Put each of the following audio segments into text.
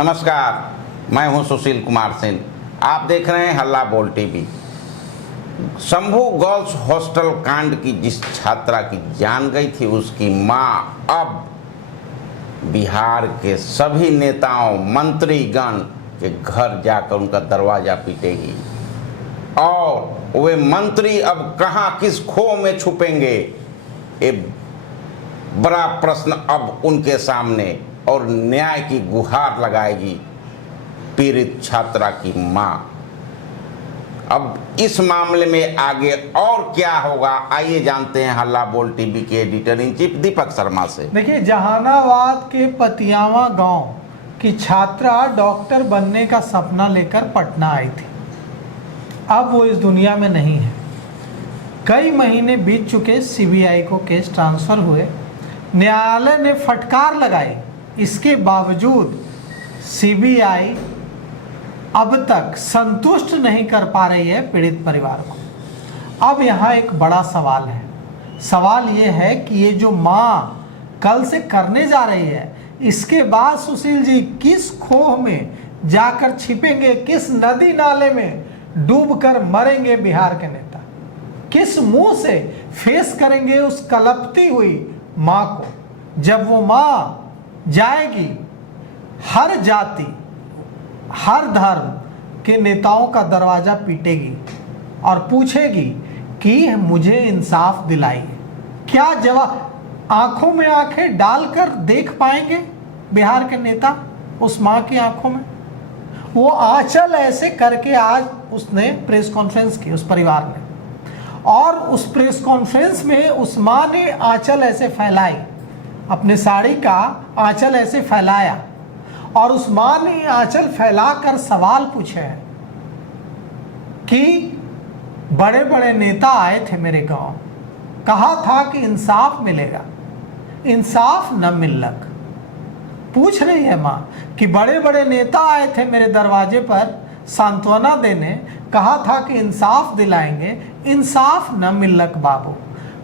नमस्कार, मैं हूं सुशील कुमार सिंह। आप देख रहे हैं हल्ला बोल टीवी। शंभू गर्ल्स हॉस्टल कांड की जिस छात्रा की जान गई थी, उसकी मां अब बिहार के सभी नेताओं मंत्रीगण के घर जाकर उनका दरवाजा पीटेगी और वे मंत्री अब कहां किस खो में छुपेंगे, ये बड़ा प्रश्न अब उनके सामने, और न्याय की गुहार लगाएगी पीड़ित छात्रा की मां। अब इस मामले में आगे और क्या होगा, आइए जानते हैं हल्ला बोल टीवी के editor in chief Deepak Sharma से। देखिए, जहानाबाद के पतियावा गांव की छात्रा डॉक्टर बनने का सपना लेकर पटना आई थी। अब वो इस दुनिया में नहीं है। कई महीने बीत चुके, सीबीआई को केस ट्रांसफर हुए, न्यायालय ने फटकार लगाई। इसके बावजूद सीबीआई अब तक संतुष्ट नहीं कर पा रही है पीड़ित परिवार को। अब यहाँ एक बड़ा सवाल है। सवाल ये है कि ये जो माँ कल से करने जा रही है, इसके बाद सुशील जी किस खोह में जाकर छिपेंगे, किस नदी नाले में डूबकर मरेंगे बिहार के नेता, किस मुंह से फेस करेंगे उस कलपती हुई माँ को। जब वो माँ जाएगी, हर जाति हर धर्म के नेताओं का दरवाजा पीटेगी और पूछेगी कि मुझे इंसाफ दिलाइए। क्या जवाब आंखों में आंखें डालकर देख पाएंगे बिहार के नेता उस माँ की आंखों में? वो आंचल ऐसे करके आज उसने प्रेस कॉन्फ्रेंस की, उस परिवार ने, और उस प्रेस कॉन्फ्रेंस में उस माँ ने आंचल ऐसे फैलाई, अपने साड़ी का आंचल ऐसे फैलाया, और उस माँ ने आंचल फैलाकर सवाल पूछे हैं कि बड़े बड़े नेता आए थे मेरे गांव, कहा था कि इंसाफ मिलेगा, इंसाफ न मिलक। पूछ रही है माँ कि बड़े बड़े नेता आए थे मेरे दरवाजे पर सांत्वना देने, कहा था कि इंसाफ दिलाएंगे, इंसाफ न मिलक बाबू।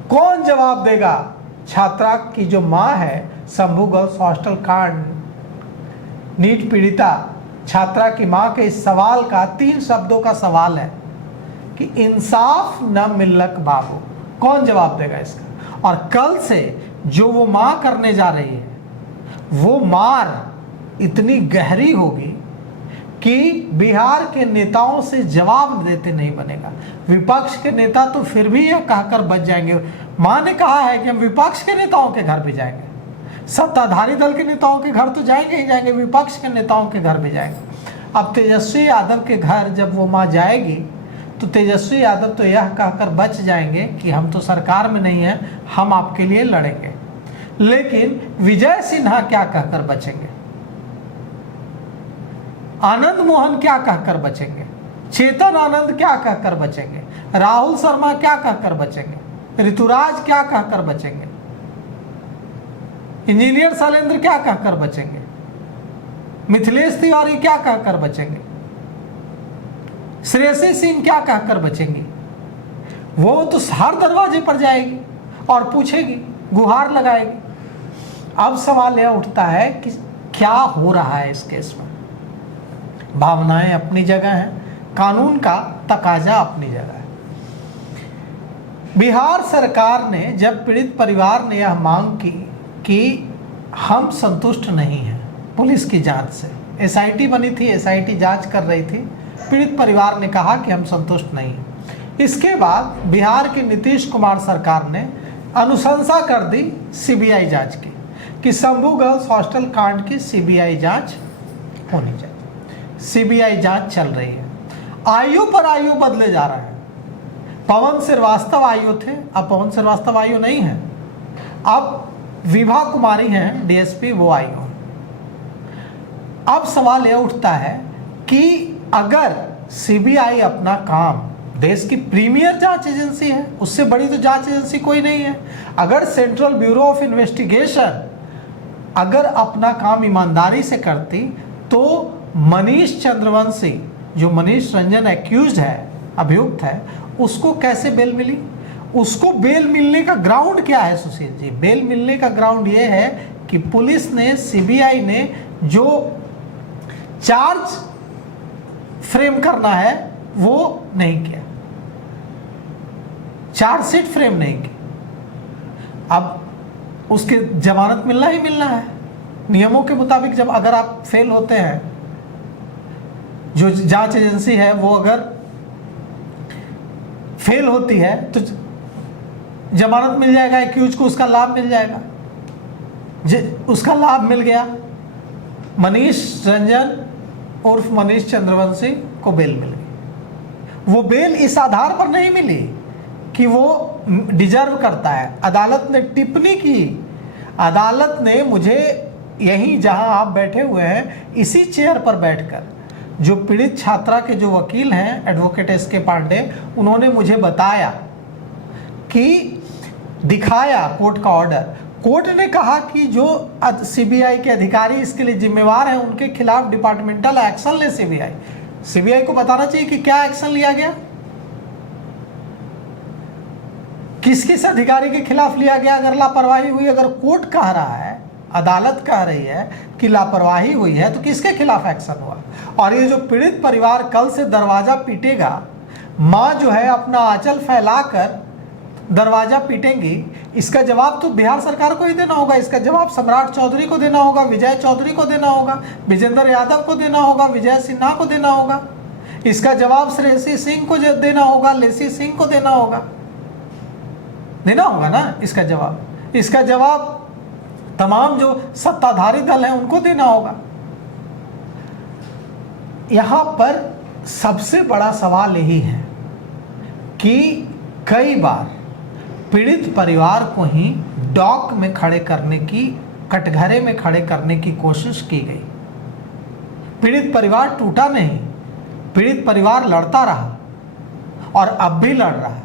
कौन जवाब देगा? छात्रा की जो माँ है, शंभू गर्ल्स हॉस्टल कांड नीट पीड़िता छात्रा की माँ के इस सवाल का 3 शब्दों का सवाल है कि इंसाफ न मिलक बाबू। कौन जवाब देगा इसका? और कल से जो वो माँ करने जा रही है, वो मार इतनी गहरी होगी कि बिहार के नेताओं से जवाब देते नहीं बनेगा। विपक्ष के नेता तो फिर भी यह कहकर बच जाएंगे। माँ ने कहा है कि हम विपक्ष के नेताओं के घर भी जाएंगे, सत्ताधारी दल के नेताओं के घर तो जाएंगे ही जाएंगे, विपक्ष के नेताओं के घर भी जाएंगे। अब तेजस्वी यादव के घर जब वो माँ जाएगी तो तेजस्वी यादव तो यह कहकर बच जाएंगे कि हम तो सरकार में नहीं हैं, हम आपके लिए लड़ेंगे। लेकिन विजय सिन्हा क्या कहकर बचेंगे? आनंद मोहन क्या कहकर बचेंगे? चेतन आनंद क्या कहकर बचेंगे? राहुल शर्मा क्या कहकर बचेंगे? ऋतुराज क्या कहकर बचेंगे? इंजीनियर शैलेंद्र क्या कहकर बचेंगे? मिथिलेश तिवारी क्या कहकर बचेंगे? श्रेयसी सिंह क्या कहकर बचेंगी? वो तो हर दरवाजे पर जाएगी और पूछेगी, गुहार लगाएगी। अब सवाल यह उठता है कि क्या हो रहा है इस केस में? भावनाएं अपनी जगह हैं, कानून का तकाजा अपनी जगह है। बिहार सरकार ने जब पीड़ित परिवार ने यह मांग की कि हम संतुष्ट नहीं हैं पुलिस की जांच से, एसआईटी बनी थी, एसआईटी जांच कर रही थी, पीड़ित परिवार ने कहा कि हम संतुष्ट नहीं हैं। इसके बाद बिहार की नीतीश कुमार सरकार ने अनुशंसा कर दी सीबीआई जांच की कि शंभू गर्ल्स हॉस्टल कांड की सीबीआई जांच होनी चाहिए। सीबीआई जांच चल रही है, आयु पर आयु बदले जा रहा है। पवन श्रीवास्तव आयु थे, अब पवन श्रीवास्तव आयु नहीं है, अब विभा कुमारी हैं डीएसपी, वो आयु है। अब सवाल यह उठता है कि अगर सीबीआई अपना काम, देश की प्रीमियर जांच एजेंसी है, उससे बड़ी तो जांच एजेंसी कोई नहीं है, अगर सेंट्रल ब्यूरो ऑफ इन्वेस्टिगेशन अगर अपना काम ईमानदारी से करती तो मनीष चंद्रवंशी, जो मनीष रंजन एक्यूज्ड है, अभियुक्त है, उसको कैसे बेल मिली? उसको बेल मिलने का ग्राउंड क्या है सुशील जी? बेल मिलने का ग्राउंड ये है कि पुलिस ने, सीबीआई ने जो चार्ज फ्रेम करना है वो नहीं किया, चार्जशीट फ्रेम नहीं की। अब उसके जमानत मिलना ही मिलना है नियमों के मुताबिक। जब अगर आप फेल होते हैं, जो जांच एजेंसी है वो अगर फेल होती है तो जमानत मिल जाएगा, एक्यूज को उसका लाभ मिल जाएगा। उसका लाभ मिल गया, मनीष रंजन उर्फ मनीष चंद्रवंशी को बेल मिल गई। वो बेल इस आधार पर नहीं मिली कि वो डिजर्व करता है। अदालत ने टिप्पणी की, अदालत ने मुझे यहीं जहां आप बैठे हुए हैं इसी चेयर पर बैठकर, जो पीड़ित छात्रा के जो वकील हैं एडवोकेट एस.के. पांडे, उन्होंने मुझे बताया कि दिखाया कोर्ट का ऑर्डर। कोर्ट ने कहा कि जो सीबीआई के अधिकारी इसके लिए जिम्मेवार हैं उनके खिलाफ डिपार्टमेंटल एक्शन ले सीबीआई को बताना चाहिए कि क्या एक्शन लिया गया, किस किस अधिकारी के खिलाफ लिया गया। अगर लापरवाही हुई, अगर कोर्ट कह रहा है, अदालत कह रही है कि लापरवाही हुई है, तो किसके खिलाफ एक्शन हुआ। और ये जो पीड़ित परिवार कल से दरवाजा पीटेगा, माँ जो है अपना आंचल फैलाकर दरवाजा पीटेंगी, इसका जवाब तो बिहार सरकार को ही देना होगा। इसका जवाब सम्राट चौधरी को देना होगा, विजय चौधरी को देना होगा, विजेंद्र यादव को देना होगा, विजय सिन्हा को देना होगा। इसका जवाब श्रेयसी सिंह को देना होगा, लेसी सिंह को देना होगा ना इसका जवाब। इसका जवाब तमाम जो सत्ताधारी दल हैं उनको देना होगा। यहां पर सबसे बड़ा सवाल यही है कि कई बार पीड़ित परिवार को ही डॉक में खड़े करने की, कटघरे में खड़े करने की कोशिश की गई। पीड़ित परिवार टूटा नहीं, पीड़ित परिवार लड़ता रहा और अब भी लड़ रहा है।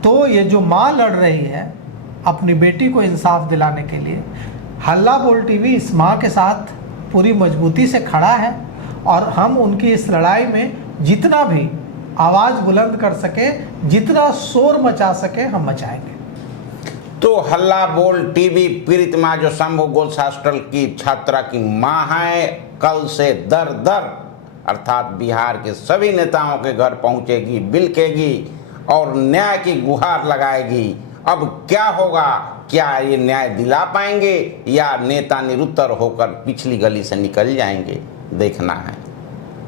तो ये जो माँ लड़ रही है अपनी बेटी को इंसाफ दिलाने के लिए, हल्ला बोल टीवी इस माँ के साथ पूरी मजबूती से खड़ा है और हम उनकी इस लड़ाई में जितना भी आवाज़ बुलंद कर सके, जितना शोर मचा सके, हम मचाएंगे। तो हल्ला बोल टीवी पीड़ित माँ जो शंभू गर्ल्स हॉस्टल की छात्रा की माँ है, कल से दर दर अर्थात बिहार के सभी नेताओं के घर पहुंचेगी, बिलकेगी और न्याय की गुहार लगाएगी। अब क्या होगा, क्या ये न्याय दिला पाएंगे या नेता निरुत्तर होकर पिछली गली से निकल जाएंगे, देखना है।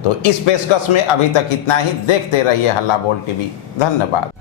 तो इस पेशकश में अभी तक इतना ही। देखते रहिए हल्ला बोल टीवी। धन्यवाद।